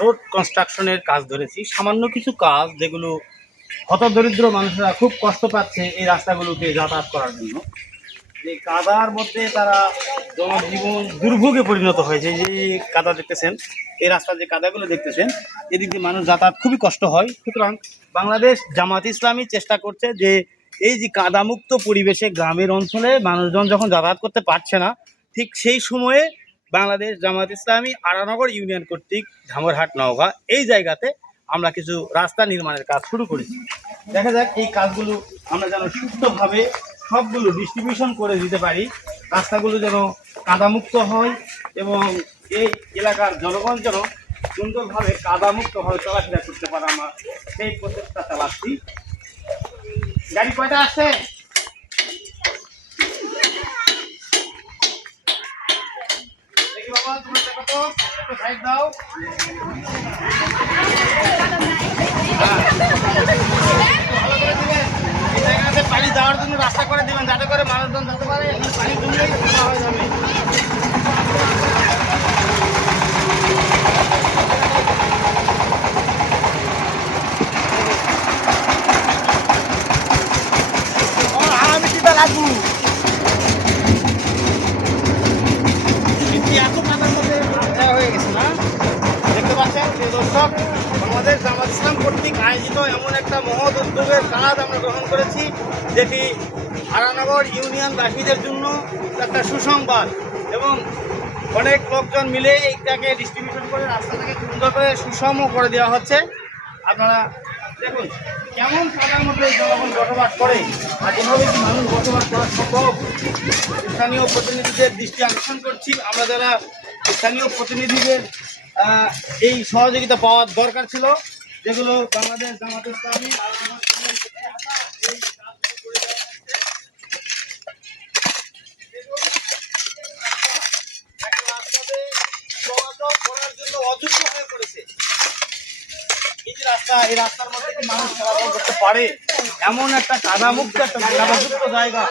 Road কনস্ট্রাকশনের কাজ ধরেছি। সামান্য কিছু কাজ যেগুলো হতদরিদ্র মানুষরা খুব কষ্ট পাচ্ছে এই রাস্তাগুলোকে যাতায়াত করার জন্য। যে কাদার মধ্যে তারা জনজীবন দুর্ভোগে পরিণত হয়েছে। যে কাদা দেখতেছেন, এই রাস্তার যে কাদাগুলো দেখতেছেন, এদিক দিয়ে মানুষ যাতায়াত খুবই কষ্ট হয়। সুতরাং বাংলাদেশ জামাত ইসলামী চেষ্টা করছে যে এই যে কাদামুক্ত পরিবেশে গ্রামের অঞ্চলে মানুষজন যখন যাতায়াত করতে পারছে না, ঠিক সেই সময়ে বাংলাদেশ জামাত ইসলামী আরানগর ইউনিয়ন কর্তৃক ধামরহাট নওগাঁ, এই জায়গাতে আমরা কিছু রাস্তা নির্মাণের কাজ শুরু করেছি। দেখা যাক এই কাজগুলো আমরা যেন সুস্থভাবে সবগুলো ডিস্ট্রিবিউশন করে দিতে পারি, রাস্তাগুলো যেন কাদামুক্ত হয় এবং এই এলাকার জনগণ যেন সুন্দরভাবে কাদামুক্তভাবে চলাফেরা করতে পারে। আমরা সেই প্রচেষ্টা চালাচ্ছি গাড়ি কয়টা আসছে দাও পানি যাওয়ার জন্য রাস্তা করে দিবেন যাতে করে মানুষজন যেতে পারে পানি জমলেই হয়ে যাবে কিন্তু এত কাদার মধ্যে রাস্তা হয়ে গেছে না দেখতে পাচ্ছেন দর্শক আমাদের জামাত ইসলাম কর্তৃক আয়োজিত এমন একটা মহৎ উদ্যোগের কাজ আমরা গ্রহণ করেছি, যেটি হারানগর ইউনিয়নবাসীদের জন্য একটা সুসংবাদ এবং অনেক লোকজন মিলে এইটাকে ডিস্ট্রিবিউশন করে রাস্তাটাকে সুন্দর করে সুষম করে দেওয়া হচ্ছে। আপনারা দেখুন, কেমন কাদার মধ্যে জনগণ বসবাস করে আর এভাবে কি মানুষ বসবাস করা সম্ভব, স্থানীয় প্রতিনিধিদের দৃষ্টি আকর্ষণ করছি। আমরা যারা স্থানীয় প্রতিনিধিদের এই সহযোগিতা পাওয়ার দরকার ছিল, যেগুলো বাংলাদেশ জামাত ইসলামী রাস্তা এই রাস্তার মধ্যে মানুষ করতে পারে এমন একটা একটা জায়গা।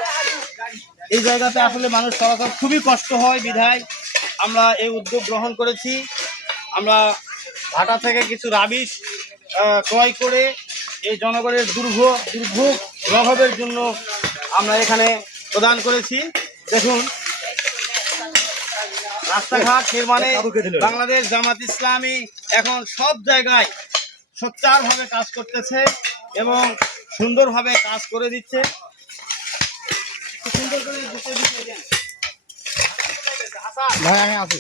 এই জায়গাতে আসলে মানুষ চলাচল খুবই কষ্ট হয় বিধায়। আমরা এই উদ্যোগ গ্রহণ করেছি। আমরা ভাটা থেকে কিছু রাবিশ ক্রয় করে এই জনগণের দুর্ভোগ দুর্ভোগ লাঘবের জন্য আমরা এখানে প্রদান করেছি। দেখুন, রাস্তাঘাট নির্মাণে বাংলাদেশ জামাত ইসলামী এখন সব জায়গায় সোচ্চারভাবে কাজ করতেছে এবং সুন্দরভাবে কাজ করে দিচ্ছে। সুন্দর করে ভাই, আমি আছি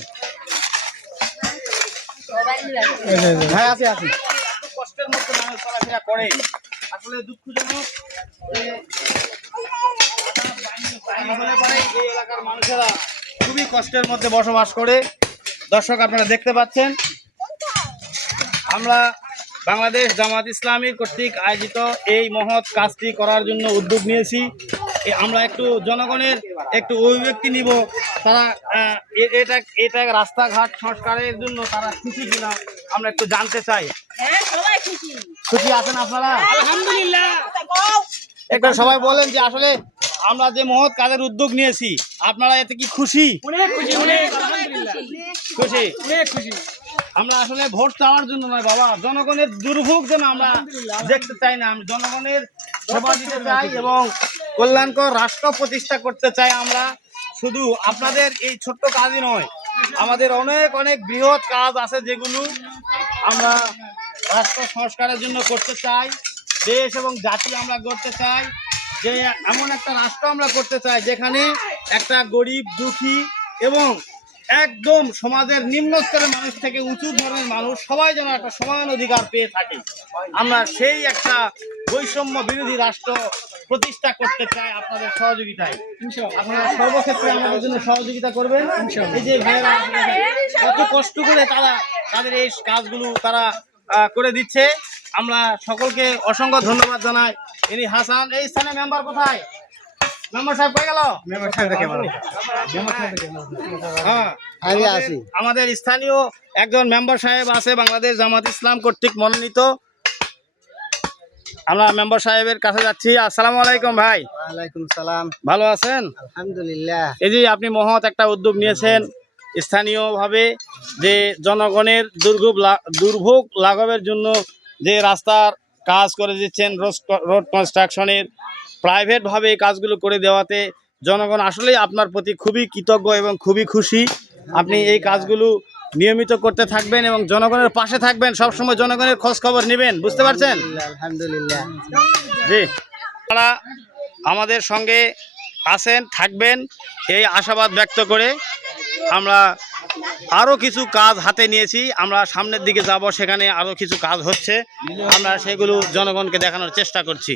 আছি আছি। কষ্টের মধ্যে মানুষ চলাফেরা করে। আসলে দুঃখজনক এই এলাকার মানুষেরা খুবই কষ্টের মধ্যে বসবাস করে। দর্শক আপনারা দেখতে পাচ্ছেন আমরা বাংলাদেশ জামাত ইসলামী কর্তৃক আয়োজিত এই মহৎ কাজটি করার জন্য উদ্যোগ নিয়েছি। আমরা একটু জনগণের একটু অভিব্যক্তি নিব। তারা এটা এটা রাস্তাঘাট সংস্কারের জন্য তারা খুশি কিনা আমরা একটু জানতে চাই। হ্যাঁ খুশি। খুশি আছেন আপনারা? আলহামদুলিল্লাহ। একটা সবাই বলেন যে আসলে আমরা যে মহৎ কাজের উদ্যোগ নিয়েছি আপনারা এতে কি খুশি? খুশি খুশি খুশি। আমরা আসলে ভোট চাওয়ার জন্য নয় বাবা জনগণের দুর্ভোগ যেন আমরা দেখতে চাই না আমি জনগণের সেবা দিতে চাই এবং কল্যাণকর রাষ্ট্র প্রতিষ্ঠা করতে চাই আমরা। শুধু আপনাদের এই ছোট্ট কাজই নয়, আমাদের অনেক অনেক বৃহৎ কাজ আছে যেগুলো আমরা রাষ্ট্র সংস্কারের জন্য করতে চাই, দেশ এবং জাতি আমরা করতে চাই, যে এমন একটা রাষ্ট্র আমরা করতে চাই যেখানে একটা গরিব, দুঃখী এবং একদম সমাজের নিম্ন স্তরের মানুষ থেকে উঁচু ধরনের মানুষ সবাই যেন একটা সমান অধিকার পেয়ে থাকে। আমরা সেই একটা বৈষম্য বিরোধী রাষ্ট্র প্রতিষ্ঠা করতে চাই আপনাদের সহযোগিতায়। আপনারা সর্বক্ষেত্রে আমাদের জন্য সহযোগিতা করবেন। এই যে ভাইয়েরা কত কষ্ট করে তারা তাদের এই কাজগুলো তারা করে দিচ্ছে। আমরা সকলকে অসংখ্য ধন্যবাদ জানাই। ইনি হাসান এই স্থানে মেম্বার কোথায়? মেম্বার সাহেব কয়ে গেল? হ্যাঁ আমি আমাদের- আমাদের স্থানীয় একজন মেম্বার সাহেব আছে বাংলাদেশ জামাত ইসলাম কর্তৃক মনোনীত। আমরা মেম্বার সাহেবের কাছে যাচ্ছি। আসসালামু আলাইকুম ভাই। ওয়ালাইকুম সালাম। ভালো আছেন? আলহামদুলিল্লাহ। এই যে আপনি মহৎ একটা উদ্যোগ নিয়েছেন স্থানীয়ভাবে যে জনগণের দুর্ভোগ লা- দুর্ভোগ লাঘবের জন্য যে রাস্তার কাজ করে দিচ্ছেন রোড- রোড কনস্ট্রাকশনের প্রাইভেটভাবে এই কাজগুলো করে দেওয়াতে জনগণ আসলেই আপনার প্রতি খুবই কৃতজ্ঞ এবং খুবই খুশি। আপনি এই কাজগুলো নিয়মিত করতে থাকবেন এবং জনগণের পাশে থাকবেন। সবসময় জনগণের খোঁজ খবর নেবেন। বুঝতে পারছেন? আলহামদুলিল্লাহ। জি। আপনারা আমাদের সঙ্গে আছেন থাকবেন। এই আশাবাদ ব্যক্ত করে আমরা আরও কিছু কাজ হাতে নিয়েছি। আমরা সামনের দিকে যাব, সেখানে আরও কিছু কাজ হচ্ছে। আমরা সেগুলো জনগণকে দেখানোর চেষ্টা করছি।